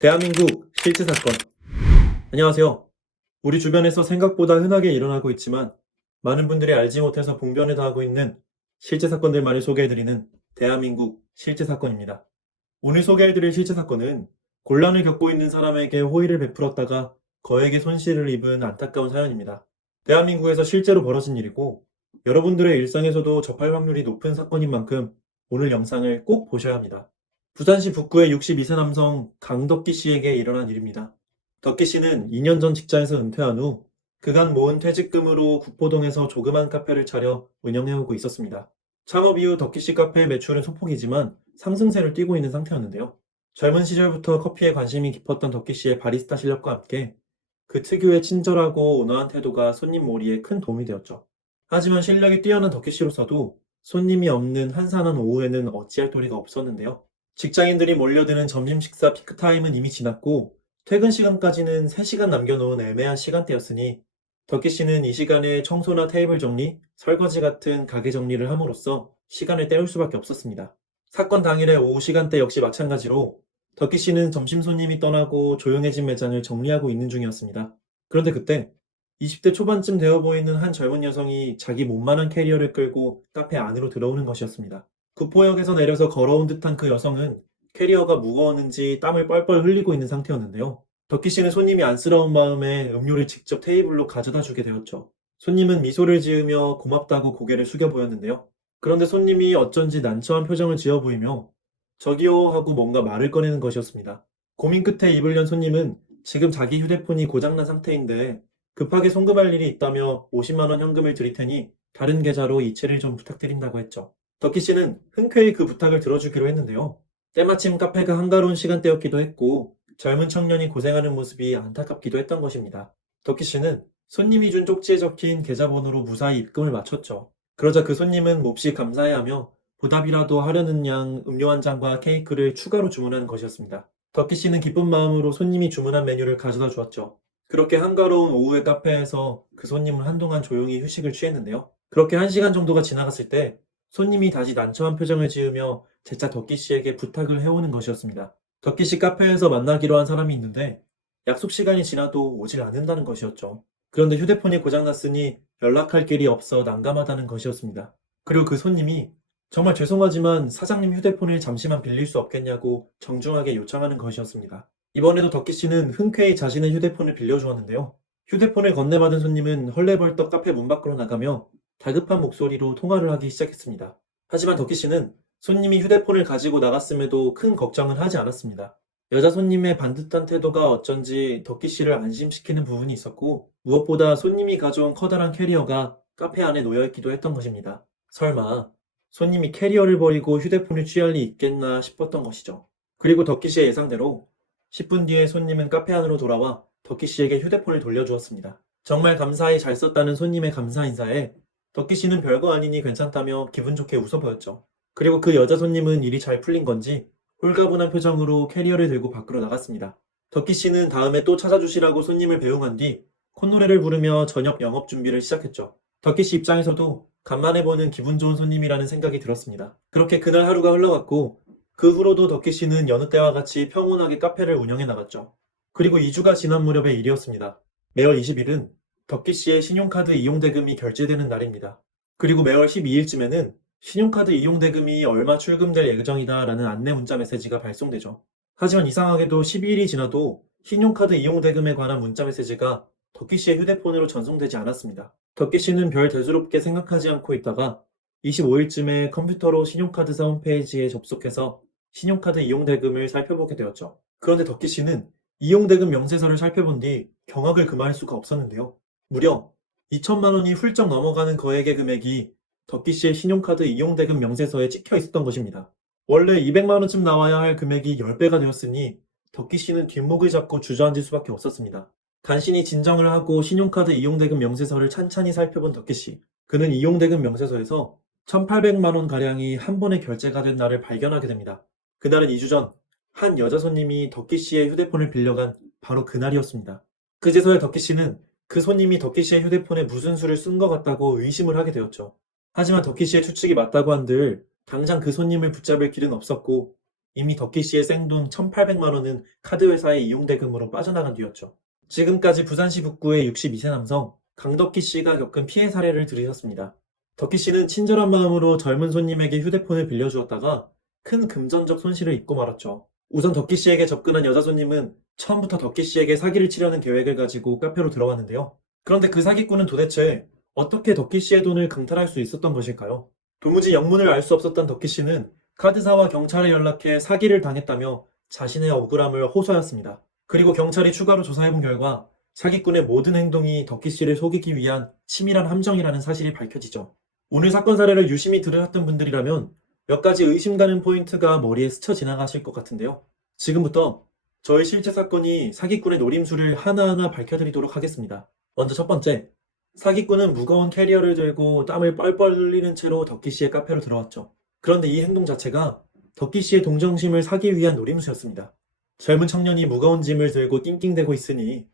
대한민국 실제 사건. 안녕하세요. 우리 주변에서 생각보다 흔하게 일어나고 있지만 많은 분들이 알지 못해서 봉변을 당하고 있는 실제 사건들만을 소개해드리는 대한민국 실제 사건입니다. 오늘 소개해드릴 실제 사건은 곤란을 겪고 있는 사람에게 호의를 베풀었다가 거액의 손실을 입은 안타까운 사연입니다. 대한민국에서 실제로 벌어진 일이고 여러분들의 일상에서도 접할 확률이 높은 사건인 만큼 오늘 영상을 꼭 보셔야 합니다. 부산시 북구의 62세 남성 강덕기 씨에게 일어난 일입니다. 덕기 씨는 2년 전 직장에서 은퇴한 후 그간 모은 퇴직금으로 국포동에서 조그만 카페를 차려 운영해오고 있었습니다. 창업 이후 덕기 씨 카페의 매출은 소폭이지만 상승세를 띠고 있는 상태였는데요. 젊은 시절부터 커피에 관심이 깊었던 덕기 씨의 바리스타 실력과 함께 그 특유의 친절하고 온화한 태도가 손님 몰이에 큰 도움이 되었죠. 하지만 실력이 뛰어난 덕기 씨로서도 손님이 없는 한산한 오후에는 어찌할 도리가 없었는데요. 직장인들이 몰려드는 점심 식사 피크타임은 이미 지났고 퇴근 시간까지는 3시간 남겨놓은 애매한 시간대였으니 덕기 씨는 이 시간에 청소나 테이블 정리, 설거지 같은 가게 정리를 함으로써 시간을 때울 수밖에 없었습니다. 사건 당일의 오후 시간대 역시 마찬가지로 덕기 씨는 점심 손님이 떠나고 조용해진 매장을 정리하고 있는 중이었습니다. 그런데 그때 20대 초반쯤 되어 보이는 한 젊은 여성이 자기 몸만한 캐리어를 끌고 카페 안으로 들어오는 것이었습니다. 구포역에서 내려서 걸어온 듯한 그 여성은 캐리어가 무거웠는지 땀을 뻘뻘 흘리고 있는 상태였는데요. 덕기 씨는 손님이 안쓰러운 마음에 음료를 직접 테이블로 가져다 주게 되었죠. 손님은 미소를 지으며 고맙다고 고개를 숙여 보였는데요. 그런데 손님이 어쩐지 난처한 표정을 지어 보이며 저기요 하고 뭔가 말을 꺼내는 것이었습니다. 고민 끝에 입을 연 손님은 지금 자기 휴대폰이 고장난 상태인데 급하게 송금할 일이 있다며 50만 원 현금을 드릴 테니 다른 계좌로 이체를 좀 부탁드린다고 했죠. 덕기 씨는 흔쾌히 그 부탁을 들어주기로 했는데요. 때마침 카페가 한가로운 시간대였기도 했고 젊은 청년이 고생하는 모습이 안타깝기도 했던 것입니다. 덕기 씨는 손님이 준 쪽지에 적힌 계좌번호로 무사히 입금을 마쳤죠. 그러자 그 손님은 몹시 감사해하며 보답이라도 하려는 양 음료 한 잔과 케이크를 추가로 주문하는 것이었습니다. 덕기 씨는 기쁜 마음으로 손님이 주문한 메뉴를 가져다 주었죠. 그렇게 한가로운 오후의 카페에서 그 손님은 한동안 조용히 휴식을 취했는데요. 그렇게 1시간 정도가 지나갔을 때 손님이 다시 난처한 표정을 지으며 재차 덕기 씨에게 부탁을 해오는 것이었습니다. 덕기 씨 카페에서 만나기로 한 사람이 있는데 약속 시간이 지나도 오질 않는다는 것이었죠. 그런데 휴대폰이 고장났으니 연락할 길이 없어 난감하다는 것이었습니다. 그리고 그 손님이 정말 죄송하지만 사장님 휴대폰을 잠시만 빌릴 수 없겠냐고 정중하게 요청하는 것이었습니다. 이번에도 덕기 씨는 흔쾌히 자신의 휴대폰을 빌려주었는데요. 휴대폰을 건네받은 손님은 헐레벌떡 카페 문 밖으로 나가며 다급한 목소리로 통화를 하기 시작했습니다. 하지만 덕기 씨는 손님이 휴대폰을 가지고 나갔음에도 큰 걱정은 하지 않았습니다. 여자 손님의 반듯한 태도가 어쩐지 덕기 씨를 안심시키는 부분이 있었고 무엇보다 손님이 가져온 커다란 캐리어가 카페 안에 놓여있기도 했던 것입니다. 설마 손님이 캐리어를 버리고 휴대폰을 취할 리 있겠나 싶었던 것이죠. 그리고 덕기 씨의 예상대로 10분 뒤에 손님은 카페 안으로 돌아와 덕기 씨에게 휴대폰을 돌려주었습니다. 정말 감사히 잘 썼다는 손님의 감사 인사에 덕기 씨는 별거 아니니 괜찮다며 기분 좋게 웃어 보였죠. 그리고 그 여자 손님은 일이 잘 풀린 건지 홀가분한 표정으로 캐리어를 들고 밖으로 나갔습니다. 덕기 씨는 다음에 또 찾아주시라고 손님을 배웅한 뒤 콧노래를 부르며 저녁 영업 준비를 시작했죠. 덕기 씨 입장에서도 간만에 보는 기분 좋은 손님이라는 생각이 들었습니다. 그렇게 그날 하루가 흘러갔고 그 후로도 덕기 씨는 여느 때와 같이 평온하게 카페를 운영해 나갔죠. 그리고 2주가 지난 무렵의 일이었습니다. 매월 20일은 덕기 씨의 신용카드 이용 대금이 결제되는 날입니다. 그리고 매월 12일쯤에는 신용카드 이용 대금이 얼마 출금될 예정이다 라는 안내 문자 메시지가 발송되죠. 하지만 이상하게도 12일이 지나도 신용카드 이용 대금에 관한 문자 메시지가 덕기 씨의 휴대폰으로 전송되지 않았습니다. 덕기 씨는 별 대수롭게 생각하지 않고 있다가 25일쯤에 컴퓨터로 신용카드사 홈페이지에 접속해서 신용카드 이용 대금을 살펴보게 되었죠. 그런데 덕기 씨는 이용 대금 명세서를 살펴본 뒤 경악을 금할 수가 없었는데요. 무려 2천만 원이 훌쩍 넘어가는 거액의 금액이 덕기 씨의 신용카드 이용 대금 명세서에 찍혀 있었던 것입니다. 원래 200만 원쯤 나와야 할 금액이 10배가 되었으니 덕기 씨는 뒷목을 잡고 주저앉을 수밖에 없었습니다. 간신히 진정을 하고 신용카드 이용 대금 명세서를 찬찬히 살펴본 덕기 씨. 그는 이용 대금 명세서에서 1,800만 원 가량이 한 번에 결제가 된 날을 발견하게 됩니다. 그날은 2주 전 한 여자 손님이 덕기 씨의 휴대폰을 빌려간 바로 그날이었습니다. 그제서야 덕기 씨는 그 손님이 덕기 씨의 휴대폰에 무슨 수를 쓴 것 같다고 의심을 하게 되었죠. 하지만 덕기 씨의 추측이 맞다고 한들 당장 그 손님을 붙잡을 길은 없었고 이미 덕기 씨의 생돈 1,800만 원은 카드 회사의 이용대금으로 빠져나간 뒤였죠. 지금까지 부산시 북구의 62세 남성 강덕기 씨가 겪은 피해 사례를 들으셨습니다. 덕기 씨는 친절한 마음으로 젊은 손님에게 휴대폰을 빌려주었다가 큰 금전적 손실을 입고 말았죠. 우선 덕기 씨에게 접근한 여자 손님은 처음부터 덕기 씨에게 사기를 치려는 계획을 가지고 카페로 들어왔는데요. 그런데 그 사기꾼은 도대체 어떻게 덕기 씨의 돈을 강탈할 수 있었던 것일까요? 도무지 영문을 알 수 없었던 덕기 씨는 카드사와 경찰에 연락해 사기를 당했다며 자신의 억울함을 호소하였습니다. 그리고 경찰이 추가로 조사해본 결과 사기꾼의 모든 행동이 덕기 씨를 속이기 위한 치밀한 함정이라는 사실이 밝혀지죠. 오늘 사건 사례를 유심히 들으셨던 분들이라면 몇 가지 의심 가는 포인트가 머리에 스쳐 지나가실 것 같은데요. 지금부터 저희 실제 사건이 사기꾼의 노림수를 하나하나 밝혀드리도록 하겠습니다. 먼저 첫 번째, 사기꾼은 무거운 캐리어를 들고 땀을 뻘뻘 흘리는 채로 덕기 씨의 카페로 들어왔죠. 그런데 이 행동 자체가 덕기 씨의 동정심을 사기 위한 노림수였습니다. 젊은 청년이 무거운 짐을 들고 낑낑대고 있으니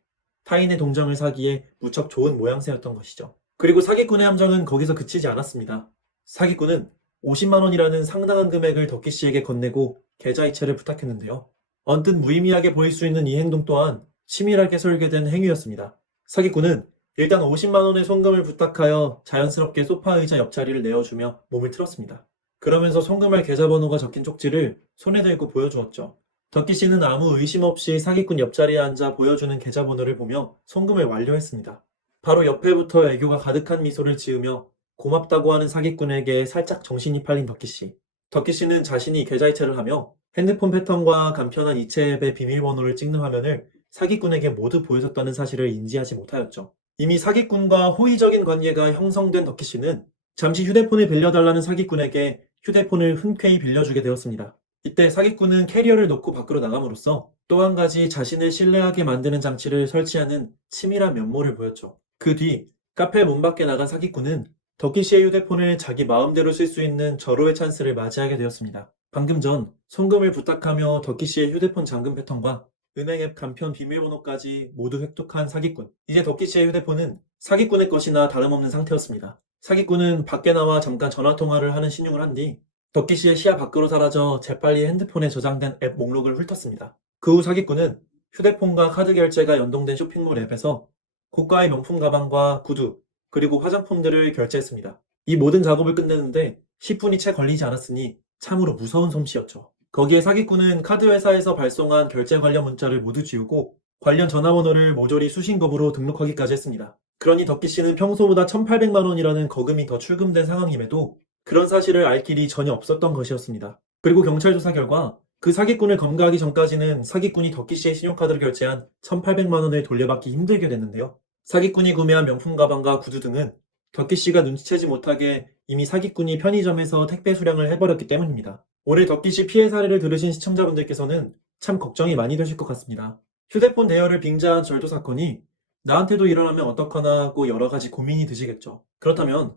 타인의 동정을 사기에 무척 좋은 모양새였던 것이죠. 그리고 사기꾼의 함정은 거기서 그치지 않았습니다. 사기꾼은 50만 원이라는 상당한 금액을 덕기 씨에게 건네고 계좌이체를 부탁했는데요. 언뜻 무의미하게 보일 수 있는 이 행동 또한 치밀하게 설계된 행위였습니다. 사기꾼은 일단 50만 원의 송금을 부탁하여 자연스럽게 소파 의자 옆자리를 내어주며 몸을 틀었습니다. 그러면서 송금할 계좌번호가 적힌 쪽지를 손에 들고 보여주었죠. 덕기 씨는 아무 의심 없이 사기꾼 옆자리에 앉아 보여주는 계좌번호를 보며 송금을 완료했습니다. 바로 옆에부터 애교가 가득한 미소를 지으며 고맙다고 하는 사기꾼에게 살짝 정신이 팔린 덕기 씨. 덕기 씨는 자신이 계좌이체를 하며 핸드폰 패턴과 간편한 이체 앱의 비밀번호를 찍는 화면을 사기꾼에게 모두 보여줬다는 사실을 인지하지 못하였죠. 이미 사기꾼과 호의적인 관계가 형성된 덕기 씨는 잠시 휴대폰을 빌려달라는 사기꾼에게 휴대폰을 흔쾌히 빌려주게 되었습니다. 이때 사기꾼은 캐리어를 놓고 밖으로 나감으로써 또 한 가지 자신을 신뢰하게 만드는 장치를 설치하는 치밀한 면모를 보였죠. 그 뒤 카페 문 밖에 나간 사기꾼은 덕기 씨의 휴대폰을 자기 마음대로 쓸 수 있는 절호의 찬스를 맞이하게 되었습니다. 방금 전 송금을 부탁하며 덕기 씨의 휴대폰 잠금 패턴과 은행 앱 간편 비밀번호까지 모두 획득한 사기꾼. 이제 덕기 씨의 휴대폰은 사기꾼의 것이나 다름없는 상태였습니다. 사기꾼은 밖에 나와 잠깐 전화통화를 하는 신용을 한 뒤 덕기 씨의 시야 밖으로 사라져 재빨리 핸드폰에 저장된 앱 목록을 훑었습니다. 그 후 사기꾼은 휴대폰과 카드 결제가 연동된 쇼핑몰 앱에서 고가의 명품 가방과 구두, 그리고 화장품들을 결제했습니다. 이 모든 작업을 끝내는데 10분이 채 걸리지 않았으니 참으로 무서운 솜씨였죠. 거기에 사기꾼은 카드 회사에서 발송한 결제 관련 문자를 모두 지우고 관련 전화번호를 모조리 수신급으로 등록하기까지 했습니다. 그러니 덕기 씨는 평소보다 1,800만 원이라는 거금이 더 출금된 상황임에도 그런 사실을 알 길이 전혀 없었던 것이었습니다. 그리고 경찰 조사 결과 그 사기꾼을 검거하기 전까지는 사기꾼이 덕기 씨의 신용카드를 결제한 1,800만 원을 돌려받기 힘들게 됐는데요. 사기꾼이 구매한 명품 가방과 구두 등은 덕기 씨가 눈치채지 못하게 이미 사기꾼이 편의점에서 택배 수령을 해버렸기 때문입니다. 오늘 덕기 씨 피해 사례를 들으신 시청자분들께서는 참 걱정이 많이 되실 것 같습니다. 휴대폰 대여를 빙자한 절도 사건이 나한테도 일어나면 어떡하나 하고 여러 가지 고민이 드시겠죠. 그렇다면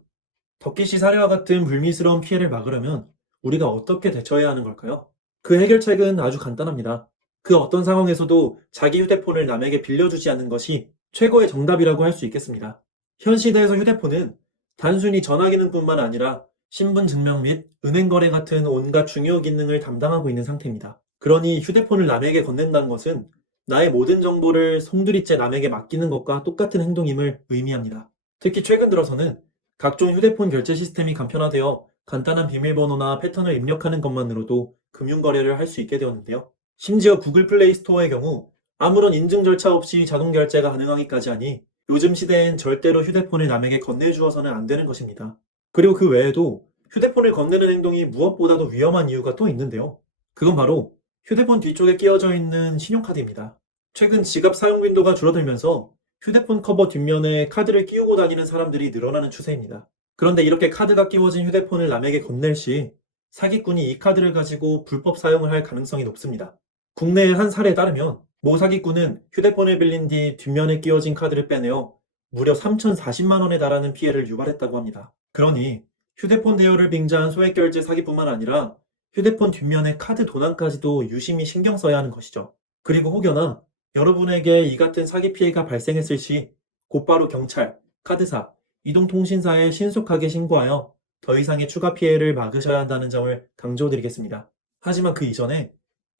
덕기 씨 사례와 같은 불미스러운 피해를 막으려면 우리가 어떻게 대처해야 하는 걸까요? 그 해결책은 아주 간단합니다. 그 어떤 상황에서도 자기 휴대폰을 남에게 빌려주지 않는 것이 최고의 정답이라고 할 수 있겠습니다. 현 시대에서 휴대폰은 단순히 전화 기능뿐만 아니라 신분 증명 및 은행 거래 같은 온갖 중요 기능을 담당하고 있는 상태입니다. 그러니 휴대폰을 남에게 건넨다는 것은 나의 모든 정보를 송두리째 남에게 맡기는 것과 똑같은 행동임을 의미합니다. 특히 최근 들어서는 각종 휴대폰 결제 시스템이 간편화되어 간단한 비밀번호나 패턴을 입력하는 것만으로도 금융거래를 할 수 있게 되었는데요. 심지어 구글 플레이 스토어의 경우 아무런 인증 절차 없이 자동 결제가 가능하기까지 하니 요즘 시대엔 절대로 휴대폰을 남에게 건네주어서는 안 되는 것입니다. 그리고 그 외에도 휴대폰을 건네는 행동이 무엇보다도 위험한 이유가 또 있는데요. 그건 바로 휴대폰 뒤쪽에 끼워져 있는 신용카드입니다. 최근 지갑 사용 빈도가 줄어들면서 휴대폰 커버 뒷면에 카드를 끼우고 다니는 사람들이 늘어나는 추세입니다. 그런데 이렇게 카드가 끼워진 휴대폰을 남에게 건넬 시 사기꾼이 이 카드를 가지고 불법 사용을 할 가능성이 높습니다. 국내의 한 사례에 따르면 모 사기꾼은 휴대폰을 빌린 뒤 뒷면에 끼워진 카드를 빼내어 무려 3,040만 원에 달하는 피해를 유발했다고 합니다. 그러니 휴대폰 대여를 빙자한 소액결제 사기뿐만 아니라 휴대폰 뒷면의 카드 도난까지도 유심히 신경 써야 하는 것이죠. 그리고 혹여나 여러분에게 이 같은 사기 피해가 발생했을 시 곧바로 경찰, 카드사, 이동통신사에 신속하게 신고하여 더 이상의 추가 피해를 막으셔야 한다는 점을 강조드리겠습니다. 하지만 그 이전에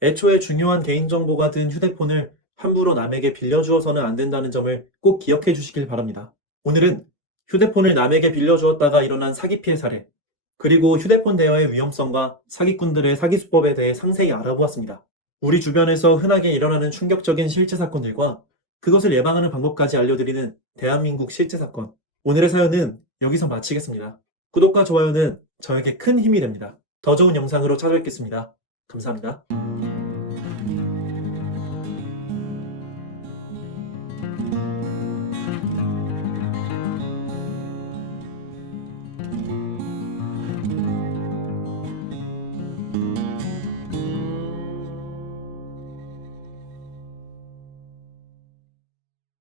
애초에 중요한 개인정보가 든 휴대폰을 함부로 남에게 빌려주어서는 안 된다는 점을 꼭 기억해 주시길 바랍니다. 오늘은 휴대폰을 남에게 빌려주었다가 일어난 사기 피해 사례, 그리고 휴대폰 대여의 위험성과 사기꾼들의 사기 수법에 대해 상세히 알아보았습니다. 우리 주변에서 흔하게 일어나는 충격적인 실제 사건들과 그것을 예방하는 방법까지 알려드리는 대한민국 실제 사건. 오늘의 사연은 여기서 마치겠습니다. 구독과 좋아요는 저에게 큰 힘이 됩니다. 더 좋은 영상으로 찾아뵙겠습니다. 감사합니다.